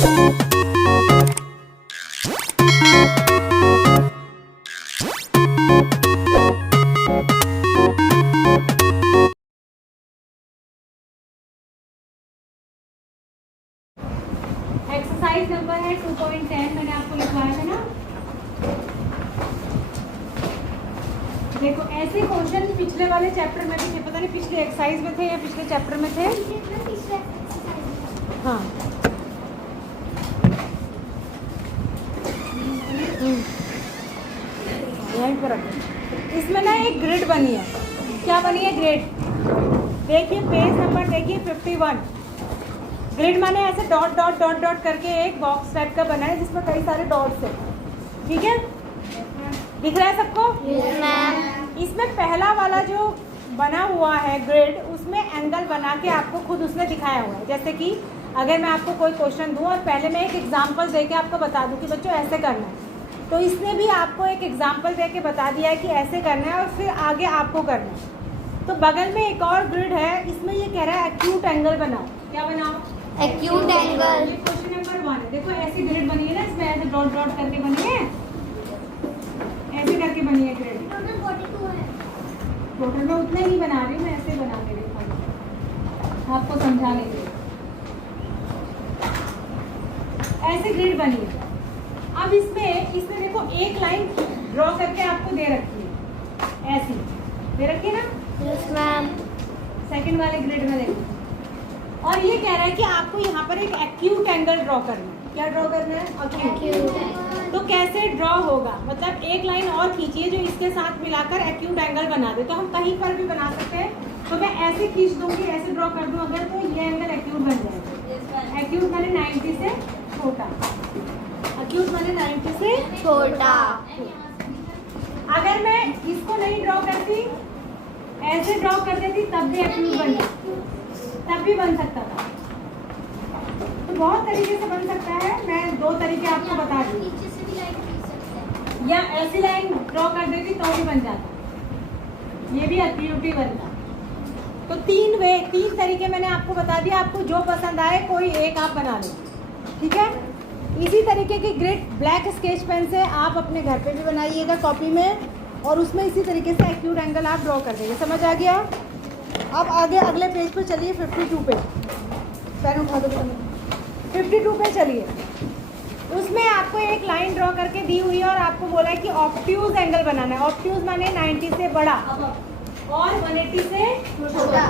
Exercise number है 2.10, मैंने आपको लिखवाया था ना। देखो ऐसे क्वेश्चन पिछले वाले चैप्टर में भी थे, पता नहीं पिछले एक्सरसाइज में थे या पिछले चैप्टर में थे। हाँ यहीं पर रखो। इसमें ना एक ग्रिड बनी है। क्या बनी है? ग्रिड। देखिए पेज नंबर देखिए 51। ग्रिड माने ऐसे डॉट डॉट डॉट डॉट करके एक बॉक्स टाइप का बना है जिसमें कई सारे डॉट्स हैं। ठीक है, दिख रहा है सबको? इसमें पहला वाला जो बना हुआ है ग्रिड, उसमें एंगल बना के आपको खुद उसने दिखाया हुआ है। जैसे कि अगर मैं आपको कोई क्वेश्चन दूं और पहले मैं एक एग्जांपल देके आपको बता दूं कि बच्चों ऐसे करना है, तो इसने भी आपको एक एग्जांपल देके बता दिया है कि ऐसे करना है और फिर आगे आपको करना है। तो बगल में एक और ग्रिड है, इसमें ये कह रहा है एक्यूट एंगल बनाओ। क्या बनाओ? Acute angle. ये क्वेश्चन नंबर 1 है। देखो ऐसी ग्रिड बनी है ना, इसमें ऐसे डॉट डॉट करके बनी है, ऐसे करके बनी है ग्रिड। टोटल 42 है। टोटल में उतना ही नहीं बना रही, मैं ऐसे बना के दिखाऊंगी आपको समझाने के लिए। ऐसे ग्रिड बनी है। अब इसमें देखो एक लाइन ड्रॉ करके आपको दे रखी है, ऐसी दे रखी है ना। Yes ma'am. सेकंड वाले ग्रिड में देखो, और ये कह रहा है कि आपको यहाँ पर एक एक्यूट एंगल ड्रॉ करना है। क्या ड्रॉ करना है? एक्यूट। तो कैसे ड्रॉ होगा? मतलब एक लाइन और खींचिए जो इसके साथ मिलाकर एक्यूट एंगल बना दे। तो हम कहीं पर भी बना सकते हैं। तो मैं ऐसे खींच दूंगी, ऐसे ड्रॉ कर दूं अगर, तो ये एंगल एक्यूट बन जाएगा। एक्यूट माने 90 से छोटा। एक्यूट माने 90 से छोटा। अगर मैं इसको नहीं ड्रॉ करती, ऐसे ड्रॉ कर देती, तब भी एक्यूट बन जाता, तब भी बन सकता था। तो बहुत तरीके से बन सकता है। मैं 2 तरीके आपको बता दूँ। या ऐसी लाइन ड्रॉ कर देती तो भी बन जाता, ये भी एक्यूट बनता। तो 3 तरीके मैंने आपको बता दिया। आपको जो पसंद आए कोई एक आप बना लो। ठीक है, इसी तरीके की ग्रिड ब्लैक स्केच पेन से आप अपने घर पे भी बनाइएगा कॉपी में, और उसमें इसी तरीके से एक्यूट एंगल आप ड्रॉ कर देंगे। समझ आ गया? अब आगे अगले पेज पे चलिए, 52 पे। पेन उठा दो। 52 पे चलिए। उसमें आपको एक लाइन ड्रॉ करके दी हुई है और आपको बोला है कि ऑब्ट्यूज एंगल बनाना है। ऑब्ट्यूज माने 90 से बड़ा और 180 से छोटा।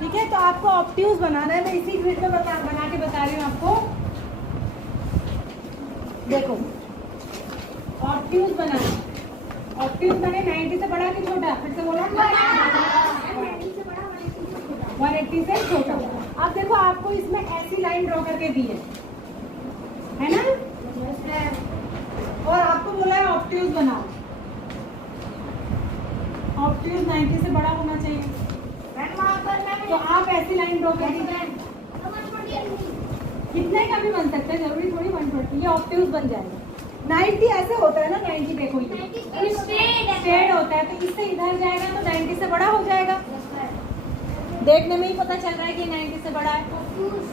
ठीक है, तो आपको ऑब्ट्यूज बनाना है। मैं इसी ग्रिड में बना के बता रही हूँ आपको। देखो ऑब्ट्यूज बनाना है। ऑब्ट्यूज माने 90 से बड़ा कि छोटा? फिर से बोला, 180 से छोटा। अब देखो आपको इसमें ऐसी लाइन ड्रॉ करके दी है ना? और आपको बोला है ऑब्ट्यूज बनाओ। ऑब्ट्यूज 90 से बड़ा होना चाहिए। तो आप ऐसी लाइन ड्रॉ कर दीजिए। कितने का भी बन सकता है, जरूरी थोड़ी 120। ये ऑब्ट्यूज बन जाएगा। 90 ऐसे होता है ना, 90 देखो ये स्ट्रेट होता है, तो इससे इधर जाएगा तो 90 से बड़ा हो जाएगा। देखने में ही पता चल रहा है कि 90 से बड़ा है,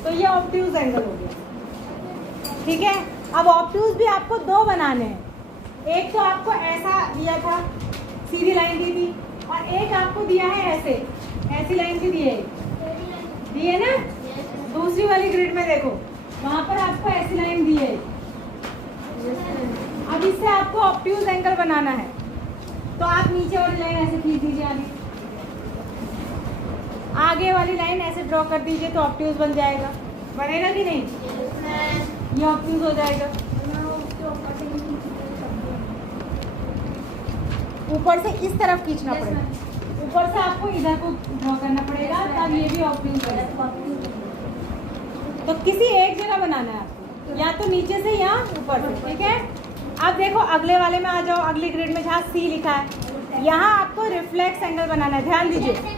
तो ये ऑब्ट्यूज एंगल हो गया। ठीक है, अब ऑब्ट्यूज भी आपको 2 बनाने हैं। एक तो आपको ऐसा दिया था, सीधी लाइन दी थी, और एक आपको दिया है ऐसे, ऐसी लाइन भी दी है ना। दूसरी वाली ग्रिड में देखो, वहां पर आपको ऐसी लाइन दी है। अब इससे आपको ऑब्ट्यूज एंगल बनाना है, तो आप नीचे वाली लाइन ऐसे खींच दीजिए, आगे वाली लाइन ऐसे ड्रॉ कर दीजिए, तो ऑब्ट्यूज बन जाएगा। बनेगा कि नहीं? ये ऑब्ट्यूज हो जाएगा। ऊपर से इस तरफ खींचना पड़ेगा, ऊपर से आपको इधर को ड्रॉ करना पड़ेगा, तब ये भी ऑब्ट्यूज बनेगा। तो किसी एक जगह बनाना है आपको, या तो नीचे से या ऊपर से। ठीक है, अब देखो अगले वाले में आ जाओ। अगली ग्रिड में जहाँ C लिखा है, यहाँ आपको रिफ्लेक्स एंगल बनाना है। ध्यान दीजिए,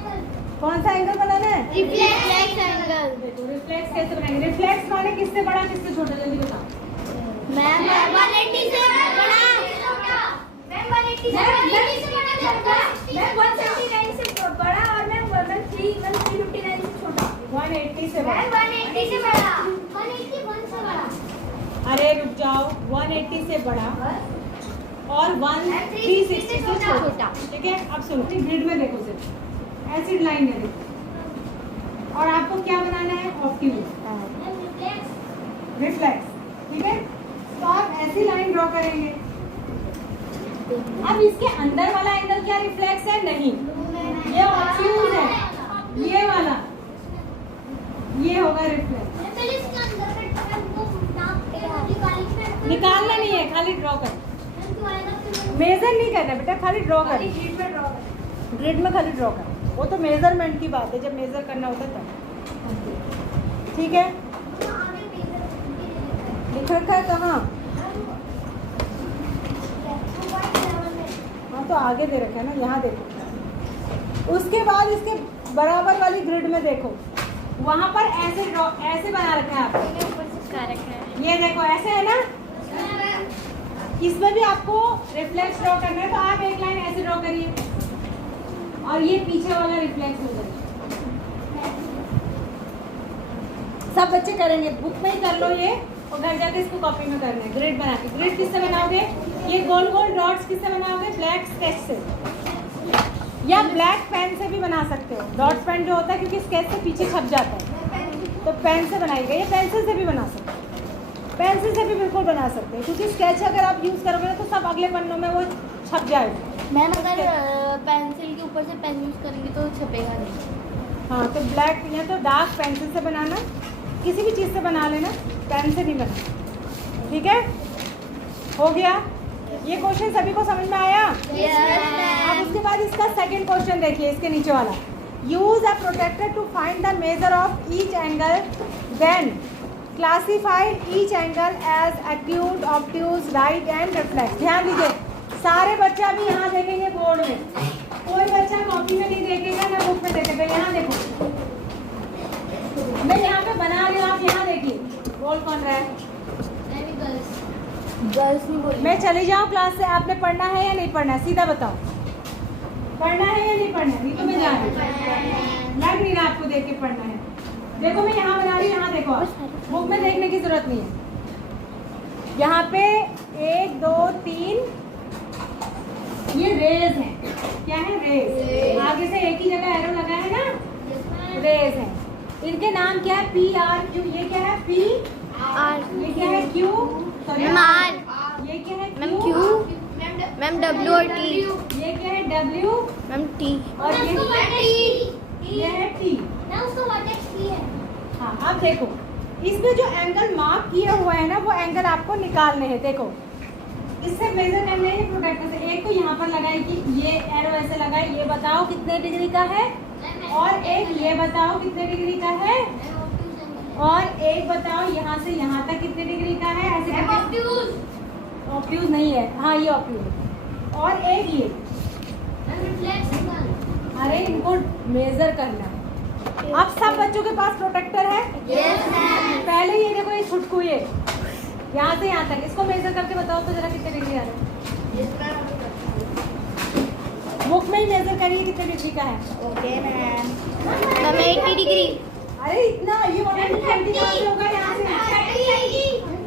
कौन सा एंगल बनाना है? Reflex angle. देखो रिफ्लेक्स कैसे बनाएंगे? रिफ्लेक्स माने किससे बड़ा किससे छोटा? जल्दी बताओ। मैम 180 से बड़ा। मैम 180 से बड़ा। मैम 179 से बड़ा, और मैम 159 से छोटा। 180 से बड़ा। 180 से बड़ा। 181 से बड़ा। अरे रुक जाओ, 180 से बड़ा और 360 से छोटा, ठीक है। अब सुनो, ग्रिड में देखो, सिर्फ एसिड लाइन है देखो, और आपको क्या बनाना है, ऑप्टिमम रिफ्लेक्स, ठीक है। तो आप ऐसी लाइन ड्रॉ करेंगे। अब इसके अंदर वाला एंगल क्या रिफ्लेक्स है, नहीं, ये ऑब्ट्यूज है, ये वाला, ये होगा रिफ्लेक्स। निकालना नहीं है, खाली ड्रॉ कर, मेजर नहीं करना बेटा, खाली ड्रॉ कर, ग्रिड में खाली ड्रॉ कर। वो तो मेजरमेंट की बात है, जब मेजर करना होता है तब, ठीक है। लिख रखा है कहाँ, हाँ तो आगे दे रखा है ना, यहाँ देखो। उसके बाद इसके बराबर वाली ग्रिड में देखो, वहाँ पर ऐसे ड्रॉ, ऐसे बना रखा है आपने, ये देखो ऐसे है ना। इसमें भी आपको रिफ्लेक्स ड्रॉ करना है, तो आप एक लाइन ऐसे ड्रॉ करिए और ये पीछे वाला रिफ्लेक्स हो जाएगा। सब बच्चे करेंगे, बुक में ही कर लो ये, और घर जाके इसको कॉपी में करना है, ग्रिड बना के। ग्रिड किससे बनाओगे, ये गोल गोल डॉट्स किससे बनाओगे, ब्लैक स्केच से, या ब्लैक पेन से भी बना सकते हो। डॉट पेन जो होता है, क्योंकि स्केच से पीछे छप जाता है, तो पेन से बनाएगा। ये पेंसिल से भी बना सकते हो, पेंसिल से भी बिल्कुल बना सकते हैं, क्योंकि स्केच अगर आप यूज़ करोगे ना तो सब अगले पन्नों में वो छप जाएगा। मैम अगर पेंसिल के ऊपर से पेन यूज़ करेंगे तो छपेगा नहीं। हाँ, तो ब्लैक या तो डार्क पेंसिल से बनाना, किसी भी चीज़ से बना लेना, पेन से नहीं बनाना, ठीक है। हो गया, ये क्वेश्चन सभी को समझ में आया। अब उसके बाद इसका सेकंड क्वेश्चन देखिए, इसके नीचे वाला, use a protractor to find the measure of each angle, then classify each angle as acute, obtuse, right and reflex. ध्यान दीजिए, सारे बच्चे अभी यहाँ देखेंगे बोर्ड में, कोई बच्चा कॉपी में नहीं देखेगा ना बुक में देखेगा। यहाँ देखो, मैं यहाँ पे बना रही हूँ, आप यहाँ देखिए। बोल कौन रहा है, गर्ल्स नहीं बोल। मैं चली जाऊँ क्लास से, आपने पढ़ना है या नहीं पढ़ना है, सीधा बताओ, पढ़ना है या नहीं पढ़ना है। नहीं तो मैं जा रही हूँ, लग नहीं रहा आपको देख के पढ़ना है। देखो मैं यहाँ बना रही हूँ, यहाँ देखो, बुक में देखने की जरूरत नहीं है। यहाँ पे 1 2 3 ये रेज हैं, क्या है, रेज। आगे से एक ही जगह एरो लगा है ना, रेज है। इनके नाम क्या है, PRQ। ये क्या है, P R। ये क्या है, Q, सॉरी R। ये क्या है, मैम Q, मैम W और T। ये क्या है, W, मैम T। और ये है T। हाँ, अब देखो, इसमें जो एंगल मार्क किए हुए हैं ना, वो एंगल आपको निकालने हैं। देखो, इससे मेजर करने हैं प्रोटेक्टर से। एक तो यहाँ पर लगाए कि ये एरो ऐसे लगाए, ये बताओ कितने डिग्री का है, और एक ये बताओ कितने डिग्री का है, और एक बताओ यहाँ से यहाँ तक कितने डिग्री का है। ऐसे ऑब्ट्यूज नहीं है, हाँ ये ऑब्ट्यूज। और एक ये, अरे इनको मेजर करना है। अब सब बच्चों के पास प्रोटेक्टर है। Yes, ma'am। पहले ये देखो, ये छुटकू, ये यहाँ से यहाँ तक, इसको मेजर करके बताओ तो जरा कितने डिग्री आ रहा है। बुक में ही मेजर करिए कितने डिग्री का है। Okay ma'am. Ma'am 80 degree. अरे इतना, ये 120 कहाँ से होगा, यहाँ से,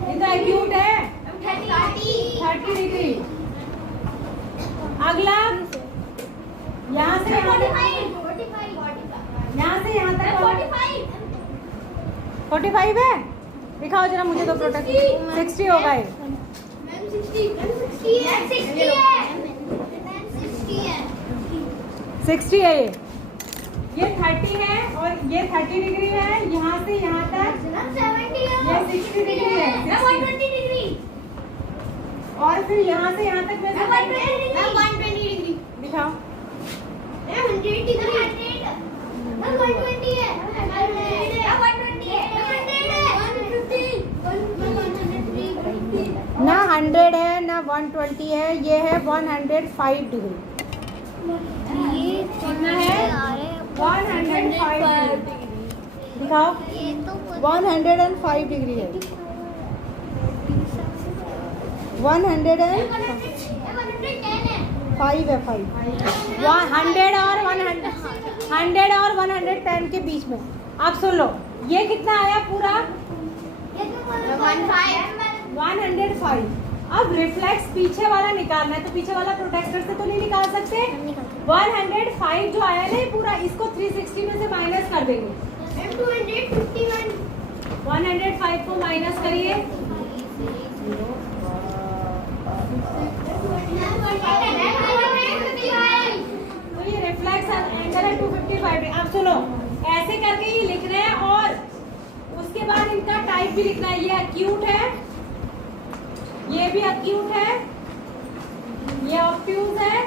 ये तो एक्यूट है, 30 डिग्री। अगला, यहाँ से यहाँ तक, यहाँ से यहाँ तक 45 है। दिखाओ जरा मुझे तो प्रोटेक्ट। 60 होगा ये, 60 है ये 30 है, और ये 30 डिग्री है। यहाँ से यहाँ तक ये 60 डिग्री है, 60। और फिर यहाँ से यहाँ तक मैं 120 डिग्री। दिखाओ, 100 डिग्री। 120 है, 120 है, 150, ना 100 है ना 120 है, ये है 105 डिग्री। कितना है, 105 डिग्री। दिखाओ, 105 डिग्री है, 105 है, 5 100 और 100 और 110 के बीच में। आप सुन लो, ये कितना आया पूरा, 105। अब रिफ्लेक्स पीछे वाला निकालना है, तो पीछे वाला प्रोटेक्टर से तो नहीं निकाल सकते। 105 जो आया ना पूरा, इसको 360 में से माइनस कर देंगे। 105 को माइनस करिए, तो ये रिफ्लेक्स एंगल है 255। अब सुनो, ऐसे करके ये लिख रहे हैं और उसके बाद इनका टाइप भी लिखना है। ये एक्यूट है, ये भी एक्यूट है, ये ऑब्ट्यूज है,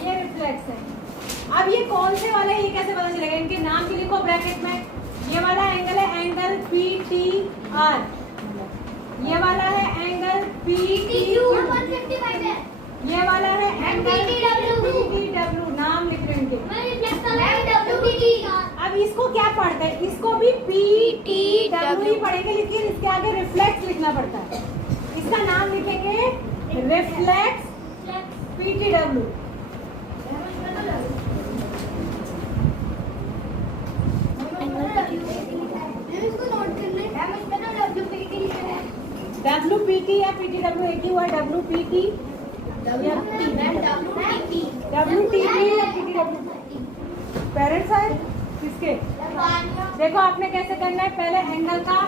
ये रिफ्लेक्स है। अब ये कौन से वाले, ये कैसे पता चलेगा? इनके नाम भी लिखो ब्रैकेट में। ये वाला एंगल है एंगल PTR, ये वाला है एंगल PTQ, ये वाला है एंगल PTW। नाम लिख रहे हैं इनके। अब इसको क्या पढ़ते हैं? इसको भी PTW ही पढ़ेंगे, लेकिन इसके आगे रिफ्लेक्स लिखना पड़ता है। इसका नाम लिखेंगे रिफ्लेक्स PTW। WPT या PTW एक ही हुआ। WPT WTP या PTW पेरेंट्स है किसके? देखो आपने कैसे करना है, पहले एंगल का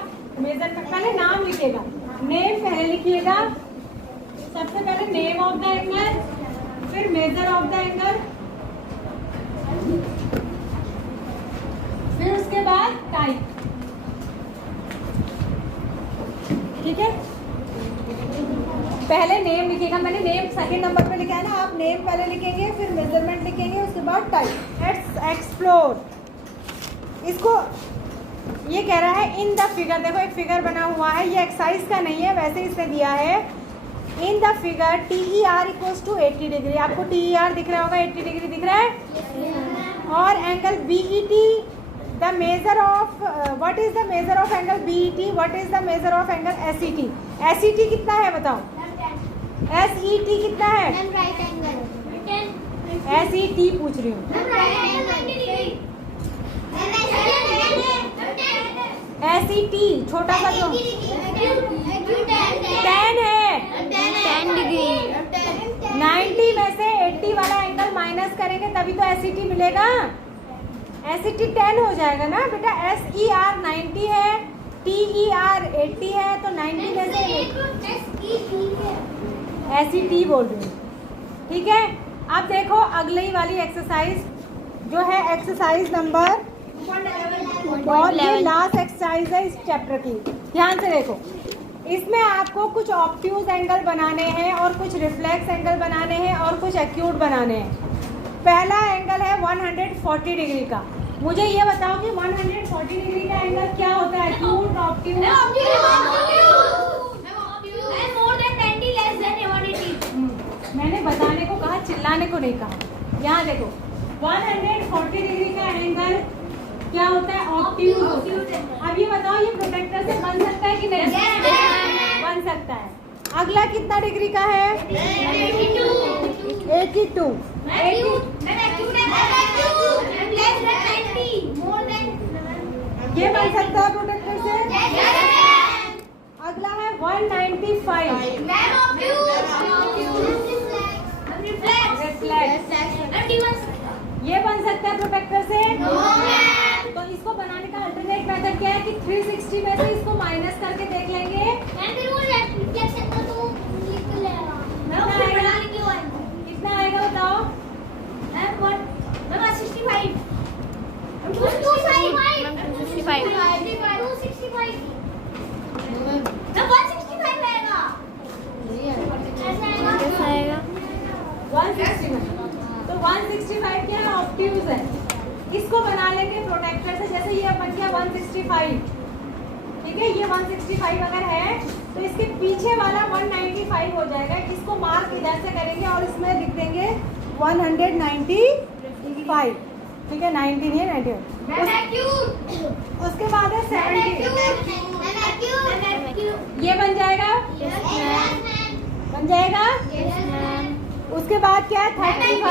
मेजरमेंट, पहले नाम लिखेगा, नेम पहले लिखिएगा। सबसे पहले नेम ऑफ द एंगल, फिर मेजर ऑफ द एंगल, फिर उसके बाद टाइप। ठीक है, पहले नेम लिखिएगा। मैंने नेम सेकंड नंबर पे लिखा है ना, आप नेम पहले लिखेंगे, फिर मेजरमेंट लिखेंगे, उसके बाद टाइप। Let's explore. इसको ये कह रहा है इन द फिगर, देखो एक फिगर बना हुआ है, ये एक्सरसाइज का नहीं है, वैसे इसने दिया है। In the figure TER equals to 80 degree. आपको TER दिख रहा होगा, 80 डिग्री दिख रहा है। और angle BET, the measure of what is the measure of angle BET, what is the measure of angle SET। SET कितना है बताओ? SET कितना है? SET पूछ रही हूँ। SET छोटा सा जो 10 है, 10 डिग्री। 90 में से 80 वाला एंगल माइनस करेंगे तभी तो SET मिलेगा। SET 10 हो जाएगा ना बेटा। SER 90 है, TER 80 है, तो 90 में से SET बोल रही हूँ। ठीक है, अब देखो अगली वाली एक्सरसाइज जो है एक्सरसाइज नंबर, और ये लास्ट एक्सरसाइज है इस चैप्टर की। ध्यान से देखो, इसमें आपको कुछ ऑब्ट्यूज एंगल बनाने हैं और कुछ रिफ्लेक्स एंगल बनाने हैं और कुछ एक्यूट बनाने हैं। पहला एंगल है 140 डिग्री का। मुझे ये बताओ कि 140 डिग्री का एंगल क्या होता है? Acute, obtuse? मैंने बताने को कहा, चिल्लाने को नहीं कहा। यहाँ देखो 140 डिग्री का एंगल क्या होता है? ऑब्ट्यूज। अब ये बताओ ये प्रोटेक्टर से बन सकता है कि नहीं? बन सकता है। अगला कितना डिग्री का है? 82। ये बन सकता है प्रोटेक्टर से। अगला है 195। ये बन सकता है प्रोटेक्टर से। तो इसको बनाने का अल्टरनेट मेथड क्या है कि 360 में से इसको माइनस करके देख लेंगे। कितना आएगा बताओ? 165। तो 165 क्या है? ऑब्ट्यूज है। इसको बना लेंगे प्रोटेक्टर से। जैसे ये बन गया 165, ठीक है, ये 165 अगर है तो इसके पीछे वाला 195 हो जाएगा। इसको मार्क इधर से करेंगे और इसमें लिख देंगे 195। ठीक है, 90 नहीं है, 91। उसके बाद है 70। ये बन जाएगा, बन जाएगा। उसके बाद क्या है? 35।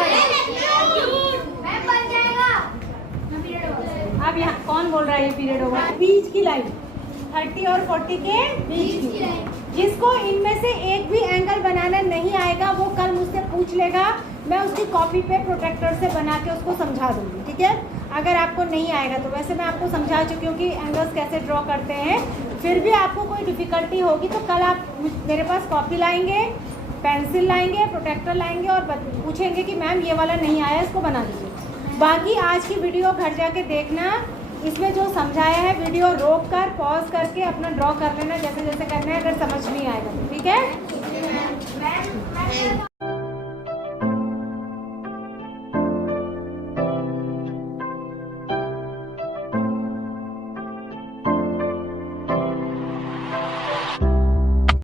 अब यहाँ कौन बोल रहा है ये पीरियड होगा? बीच की लाइन 30 और 40 के बीच की। जिसको इनमें से एक भी एंगल बनाना नहीं आएगा वो कल मुझसे पूछ लेगा, मैं उसकी कॉपी पे प्रोटेक्टर से बना के उसको समझा दूंगी, ठीक है। अगर आपको नहीं आएगा तो वैसे मैं आपको समझा चुकी हूँ कि एंगल्स कैसे ड्रॉ करते हैं। फिर भी आपको कोई डिफ़िकल्टी होगी तो कल आप मेरे पास कॉपी लाएंगे, पेंसिल लाएंगे, प्रोटेक्टर लाएंगे और पूछेंगे कि मैम ये वाला नहीं आया, इसको बना दीजिए। बाकी आज की वीडियो घर जाके देखना, इसमें जो समझाया है वीडियो रोक कर पॉज करके अपना ड्रॉ कर लेना जैसे जैसे करना है, अगर समझ नहीं आएगा तो, ठीक है।